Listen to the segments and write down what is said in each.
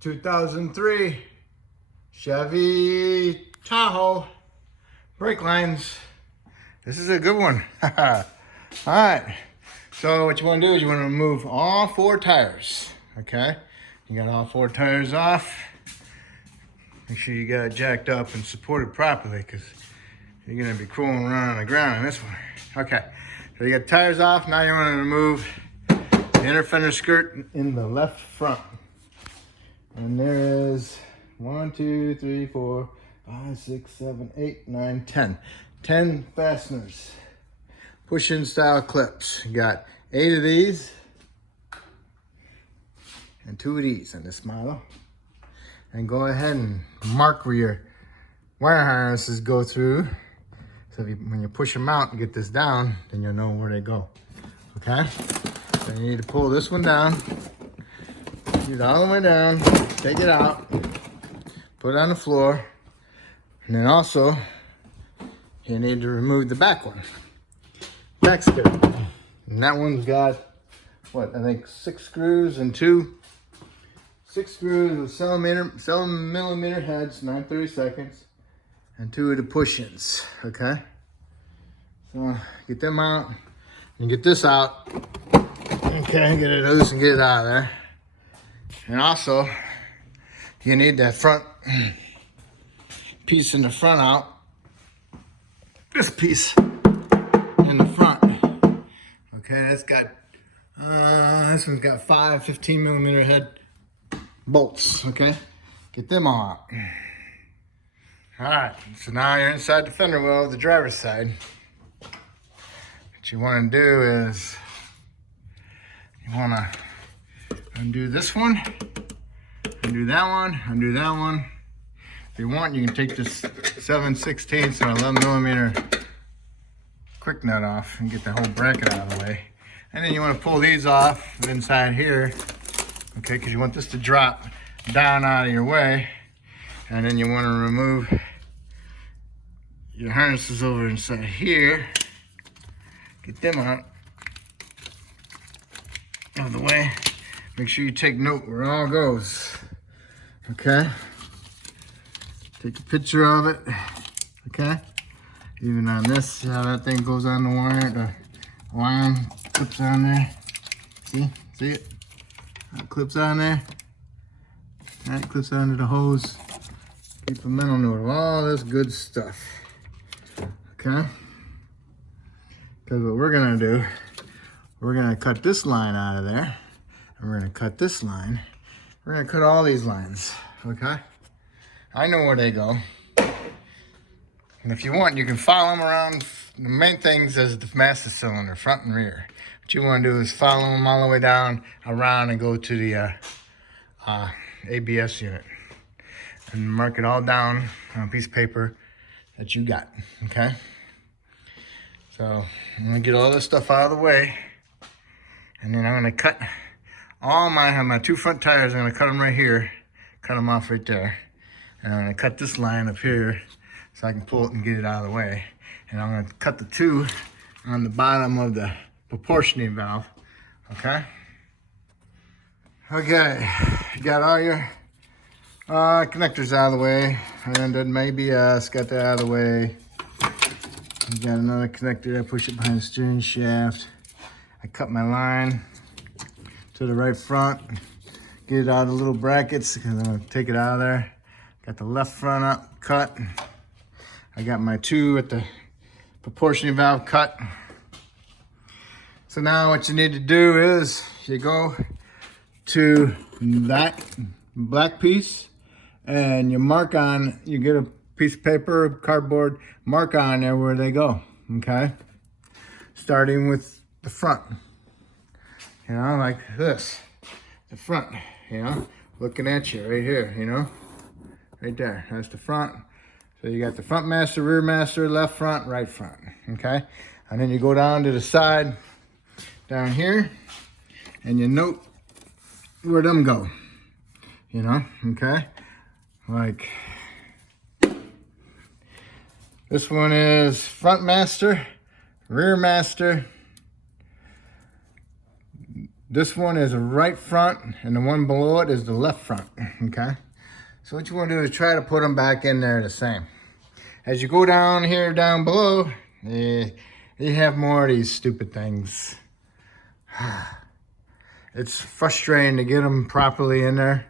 2003 Chevy Tahoe brake lines. This is a good one. All right. So what you want to do is you want to remove all 4 tires. Okay. You got all 4 tires off. Make sure you got it jacked up and supported properly, because you're going to be crawling around on the ground in this one. Okay. So you got tires off. Now you want to remove the inner fender skirt in the left front. And there is 1, 2, 3, 4, 5, 6, 7, 8, 9, 10. 10 fasteners. Push-in style clips. You got 8 of these and 2 of these in this model. And go ahead and mark where your wire harnesses go through. So when you push them out and get this down, then you'll know where they go. Okay? So you need to pull this one down. Get it all the way down. Take it out. Put it on the floor. And then also, you need to remove the back one. Back skirt. And that one's got, what, I think 6 screws and 6 screws with 7 millimeter heads, 9/32, and 2 of the push-ins, okay? So get them out, and get this out. Okay, get it loose and get it out of there. And also, you need that front piece in the front out. This piece in the front. Okay, that's got, this one's got 5 15 millimeter head bolts, okay? Get them all out. All right, so now you're inside the fender well, the driver's side. What you want to do is, you want to undo this one, undo that one, undo that one. If you want, you can take this 7/16 or 11 millimeter quick nut off and get the whole bracket out of the way. And then you want to pull these off inside here, okay, because you want this to drop down out of your way. And then you want to remove your harnesses over inside here. Get them out of the way. Make sure you take note where it all goes. Okay? Take a picture of it. Okay? Even on this, how that thing goes on the wire, the line clips on there. See it? That clips on there. That clips onto the hose. Keep a mental note of all this good stuff. Okay? Because what we're gonna do, we're gonna cut this line out of there, and we're gonna cut this line. We're gonna cut all these lines. Okay? I know where they go. And if you want, you can follow them around. The main things is the master cylinder, front and rear. What you want to do is follow them all the way down, around, and go to the ABS unit. And mark it all down on a piece of paper that you got, okay? So I'm gonna get all this stuff out of the way. And then I'm gonna cut all my 2 front tires. I'm gonna cut them right here. Cut them off right there. And I'm gonna cut this line up here so I can pull it and get it out of the way. And I'm gonna cut the 2 on the bottom of the proportioning valve, okay? Okay, you got all your connectors out of the way, and then maybe got that out of the way. You got another connector, I push it behind the steering shaft. I cut my line to the right front, get it out of the little brackets, because I'm gonna take it out of there. Got the left front up cut. I got my 2 at the proportioning valve cut. So now what you need to do is you go to that black piece and you mark on, you get a piece of paper, cardboard, mark on there where they go, okay? Starting with the front, you know, like this, the front, you know, looking at you right here, you know, right there, that's the front. So you got the front master, rear master, left front, right front, okay? And then you go down to the side, down here, and you note where them go, you know, okay? Like, this one is front master, rear master, This one is the right front, and the one below it is the left front, okay? So what you want to do is try to put them back in there the same. As you go down here, down below, you have more of these stupid things. It's frustrating to get them properly in there,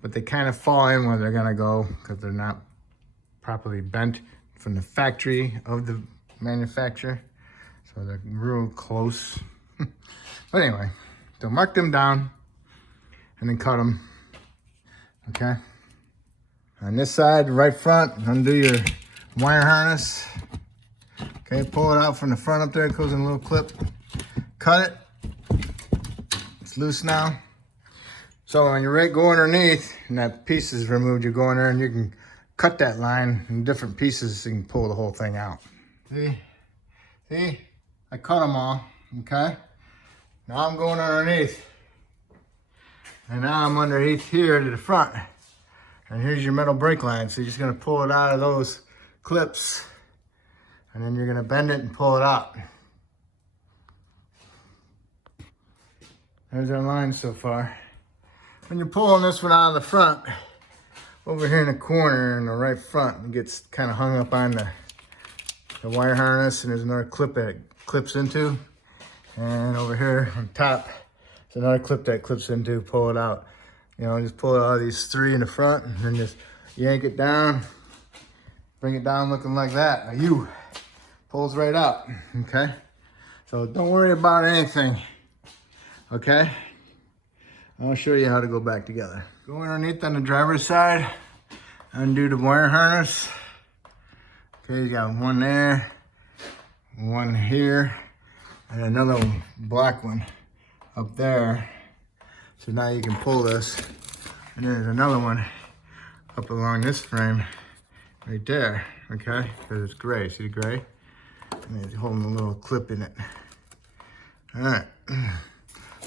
but they kind of fall in where they're gonna go because they're not properly bent from the factory of the manufacturer. So they're real close. But anyway, so mark them down and then cut them, okay? On this side, right front, undo your wire harness. Okay, pull it out from the front up there, it goes in a little clip. Cut it. It's loose now. So when you're go underneath and that piece is removed, you go in there and you can cut that line in different pieces so you can pull the whole thing out. See? See? I cut them all, okay? Now I'm going underneath. And now I'm underneath here to the front. And here's your metal brake line. So you're just gonna pull it out of those clips. And then you're gonna bend it and pull it out. There's our line so far. When you're pulling this one out of the front, over here in the corner in the right front, it gets kind of hung up on the wire harness, and there's another clip that it clips into. And over here on top, there's another clip that clips into, pull it out. You know, just pull out these three in the front and then just yank it down, bring it down looking like that. Now pulls right out, okay? So don't worry about anything, okay? I'll show you how to go back together. Go underneath on the driver's side, undo the wire harness. Okay, you got one there, one here, and another one, black one up there. So now you can pull this. And then there's another one up along this frame right there, okay? Because it's gray, see the gray? And it's holding a little clip in it. All right,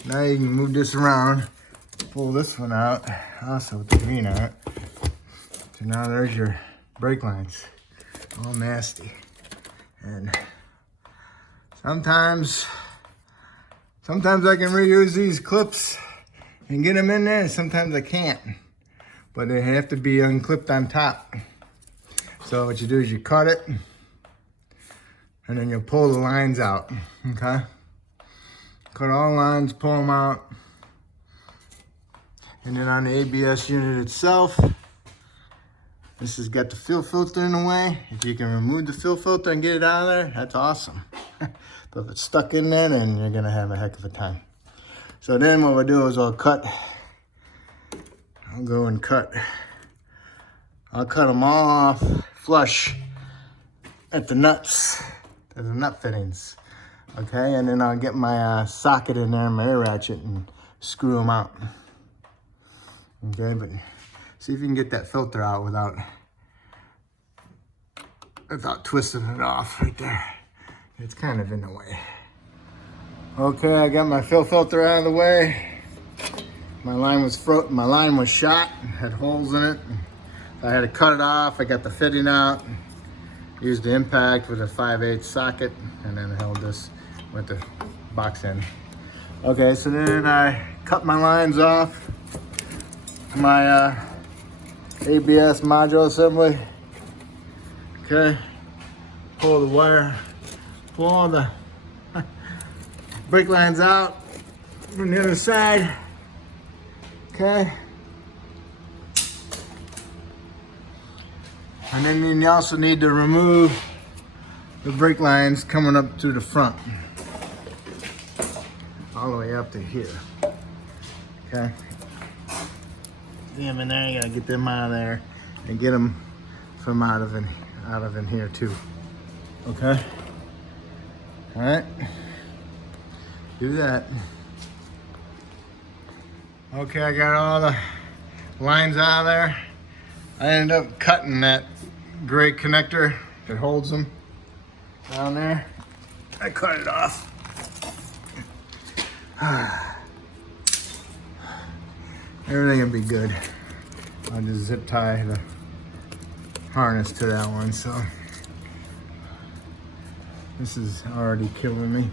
now you can move this around, pull this one out, also with the green on it. So now there's your brake lines, all nasty. And sometimes I can reuse these clips and get them in there, and sometimes I can't. But they have to be unclipped on top. So what you do is you cut it, and then you'll pull the lines out, okay? Cut all lines, pull them out. And then on the ABS unit itself, this has got the fuel filter in the way. If you can remove the fuel filter and get it out of there, that's awesome. But if it's stuck in there, then you're gonna have a heck of a time. So then what we'll do is I'll cut them all off flush at the nuts, at the nut fittings. Okay, and then I'll get my socket in there, my air ratchet, and screw them out. Okay, but see if you can get that filter out without twisting it off right there. It's kind of in the way. Okay, I got my fuel filter out of the way. My line was shot, had holes in it. I had to cut it off. I got the fitting out. Used the impact with a 5/8 socket, and then held this with the box end. Okay, so then I cut my lines off my ABS module assembly. Okay, pull the wire, pull all the brake lines out from the other side. Okay. And then you also need to remove the brake lines coming up to the front. All the way up to here. Okay. See them in there, you gotta get them out of there and get them from out of in here too. Okay. All right. Do that. Okay, I got all the lines out of there. I ended up cutting that gray connector that holds them down there. I cut it off. Everything will be good. I'll just zip tie the harness to that one. So this is already killing me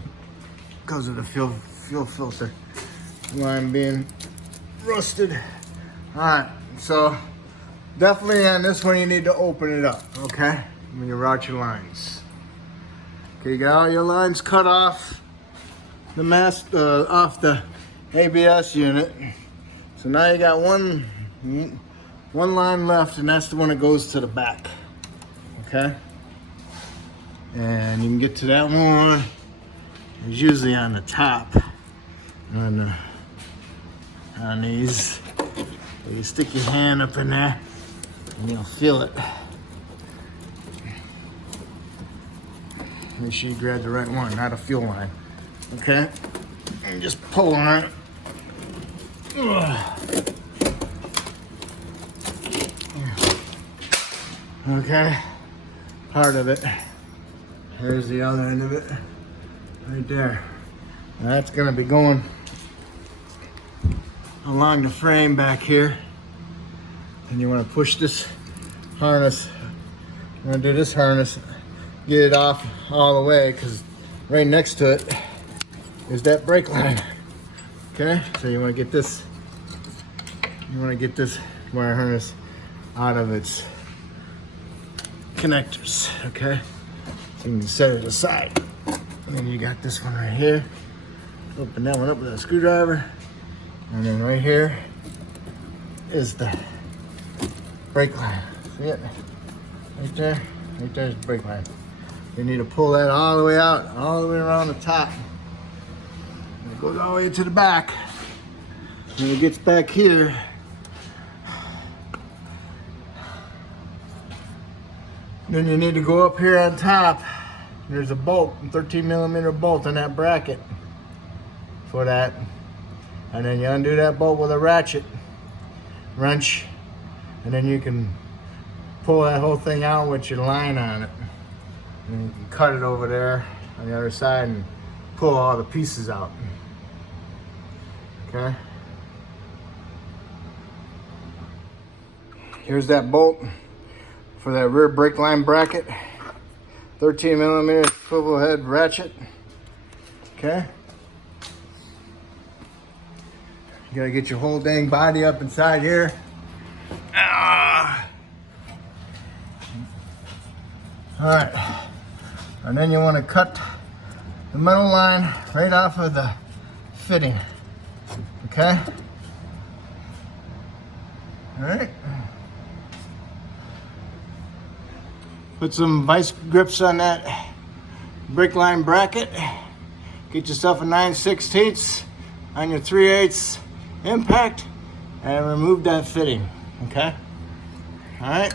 because of the fuel filter. line being rusted. All right, so definitely on this one you need to open it up, okay? When you route your lines. Okay, you got all your lines cut off off the ABS unit. So now you got one line left, and that's the one that goes to the back. Okay? And you can get to that one. It's usually on the top. On these. So you stick your hand up in there and you'll feel it. Make sure you grab the right one, not a fuel line. Okay? And just pull on it. Okay, part of it. Here's the other end of it, right there. Now that's gonna be going along the frame back here. And you wanna push this harness. I'm gonna do this harness, get it off all the way, because right next to it is that brake line. Okay, so you want to get this wire harness out of its connectors. Okay, so you can set it aside. And then you got this one right here. Open that one up with a screwdriver, and then right here is the brake line. See it? Right there. Right there's the brake line. You need to pull that all the way out, all the way around the top. And it goes all the way to the back. When it gets back here, then you need to go up here on top. There's a bolt, a 13mm bolt on that bracket for that. And then you undo that bolt with a ratchet wrench, and then you can pull that whole thing out with your line on it. And you can cut it over there on the other side and pull all the pieces out. Okay. Here's that bolt for that rear brake line bracket. 13mm swivel head ratchet. Okay. You gotta get your whole dang body up inside here. All right. And then you want to cut the metal line right off of the fitting. Okay? All right. Put some vice grips on that brake line bracket. Get yourself a 9/16 on your 3/8 impact and remove that fitting. Okay? All right.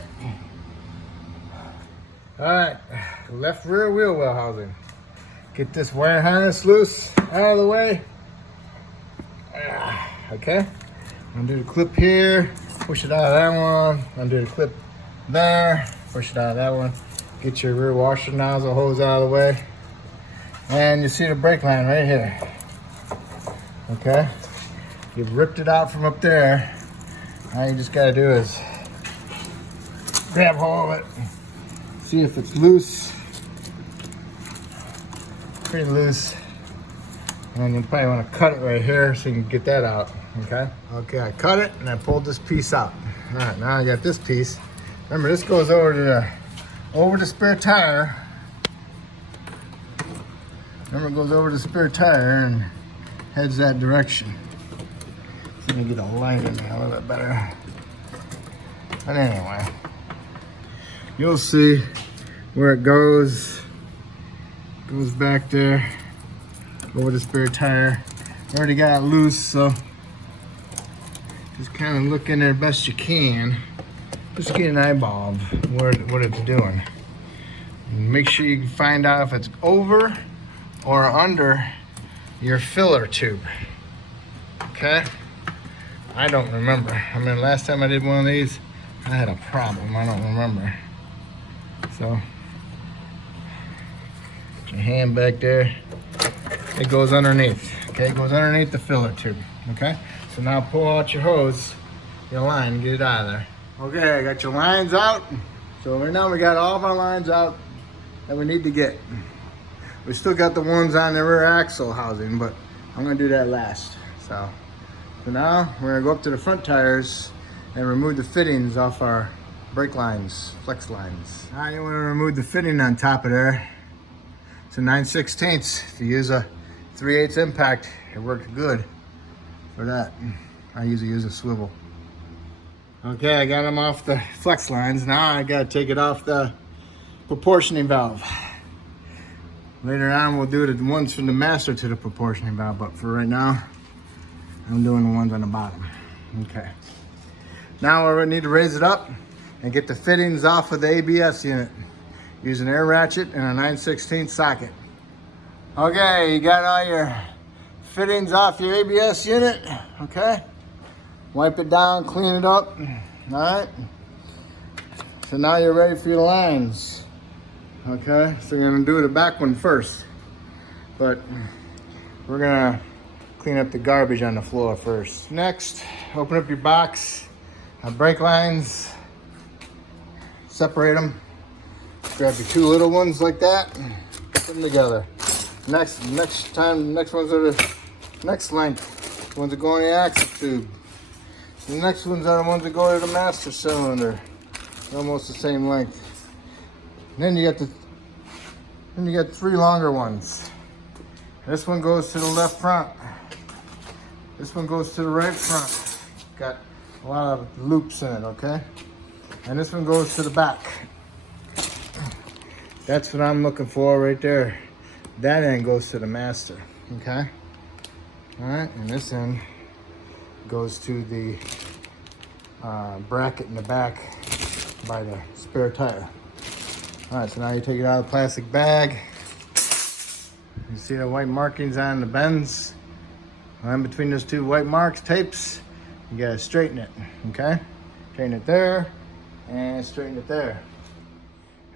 All right, left rear wheel well housing. Get this wire harness loose out of the way. Okay, undo the clip here, push it out of that one, undo the clip there, push it out of that one. Get your rear washer nozzle hose out of the way. And you see the brake line right here. Okay, you've ripped it out from up there. All you just gotta do is grab hold of it. See if it's loose. Pretty loose. And you probably want to cut it right here so you can get that out. Okay? Okay, I cut it and I pulled this piece out. Alright, now I got this piece. Remember, this goes over the spare tire. Remember, it goes over the spare tire and heads that direction. So let me get a light in there a little bit better. But anyway, you'll see where it goes. Goes back there over the spare tire. Already got it loose, so just kind of look in there best you can. Just get an eyeball of what it's doing. And make sure you find out if it's over or under your filler tube. Okay? I don't remember. I mean, last time I did one of these, I had a problem. I don't remember. So, put your hand back there. It goes underneath. Okay, it goes underneath the filler tube. Okay, so now pull out your hose, your line, and get it out of there. Okay, I got your lines out. So right now we got all of our lines out that we need to get. We still got the ones on the rear axle housing, but I'm gonna do that last. So So now we're gonna go up to the front tires and remove the fittings off our brake lines, flex lines. Now you wanna remove the fitting on top of there. It's a 9/16. If you use a 3/8 impact, it works good for that. I usually use a swivel. Okay, I got them off the flex lines. Now I gotta take it off the proportioning valve. Later on, we'll do the ones from the master to the proportioning valve, but for right now, I'm doing the ones on the bottom. Okay. Now we need to raise it up and get the fittings off of the ABS unit. Use an air ratchet and a 9/16 socket. Okay, you got all your fittings off your ABS unit, okay? Wipe it down, clean it up, all right? So now you're ready for your lines, okay? So you're gonna do the back one first, but we're gonna clean up the garbage on the floor first. Next, open up your box, brake lines, separate them, grab your two little ones like that, put them together. Next ones are the next length, the ones that go in the axle tube. The next ones are the ones that go to the master cylinder. They're almost the same length. And then you got three longer ones. This one goes to the left front. This one goes to the right front. Got a lot of loops in it, okay? And this one goes to the back. That's what I'm looking for right there. That end goes to the master, okay? All right, and this end goes to the bracket in the back by the spare tire. All right, so now you take it out of the plastic bag. You see the white markings on the bends? Well, in between those two white marks, tapes, you gotta straighten it, okay? Straighten it there, and straighten it there.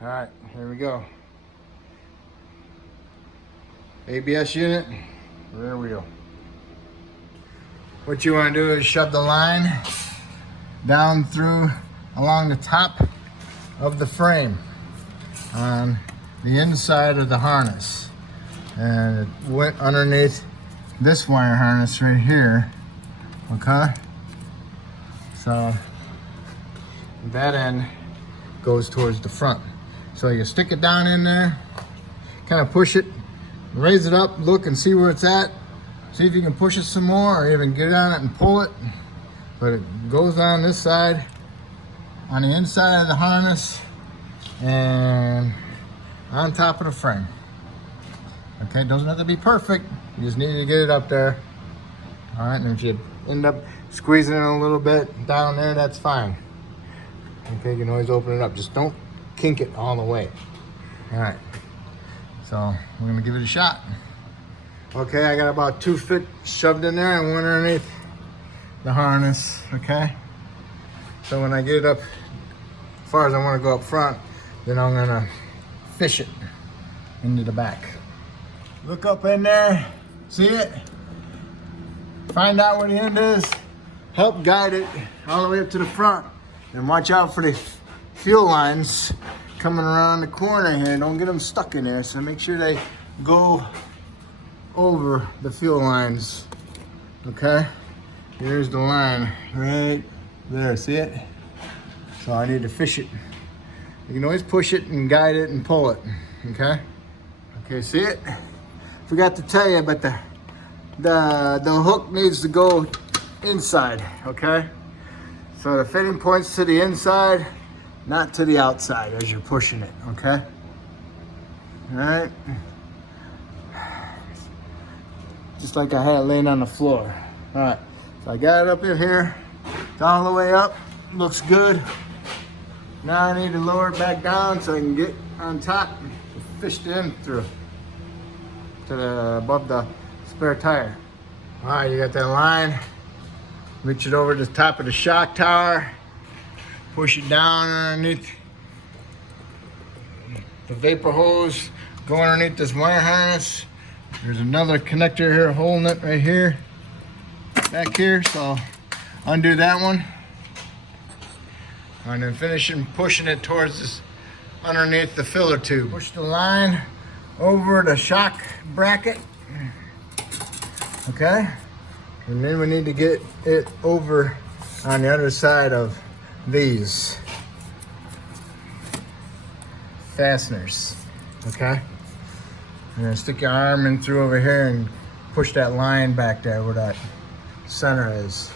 All right, here we go. ABS unit, rear wheel. What you want to do is shove the line down through along the top of the frame on the inside of the harness, and it went underneath this wire harness right here, okay? So that end goes towards the front. So you stick it down in there, kind of push it, raise it up, look and see where it's at. See if you can push it some more or even get on it and pull it. But it goes on this side, on the inside of the harness, and on top of the frame. Okay, doesn't have to be perfect. You just need to get it up there. All right, and if you end up squeezing it a little bit down there, that's fine. Okay, you can always open it up. Just don't kink it all the way. All right, so we're gonna give it a shot. Okay, I got about 2 feet shoved in there and one underneath the harness, okay? So when I get it up as far as I want to go up front, then I'm gonna fish it into the back. Look up in there, see it? Find out where the end is, help guide it all the way up to the front, and watch out for the fuel lines coming around the corner here. Don't get them stuck in there, so make sure they go over the fuel lines, okay? Here's the line right there, see it? So I need to fish it. You can always push it and guide it and pull it, okay? Okay, see it? Forgot to tell you, but the hook needs to go inside, okay? So the fitting points to the inside, not to the outside as you're pushing it, okay? All right? Just like I had it laying on the floor. All right, so I got it up in here. It's all the way up, looks good. Now I need to lower it back down so I can get on top and fish the end through to above the spare tire. All right, you got that line. Reach it over to the top of the shock tower. Push it down underneath the vapor hose. Go underneath this wire harness. There's another connector here holding it right here, back here. So undo that one. And then finishing pushing it towards this underneath the filler tube. Push the line over the shock bracket. Okay. And then we need to get it over on the other side of these fasteners, okay? And then stick your arm in through over here and push that line back there where that center is.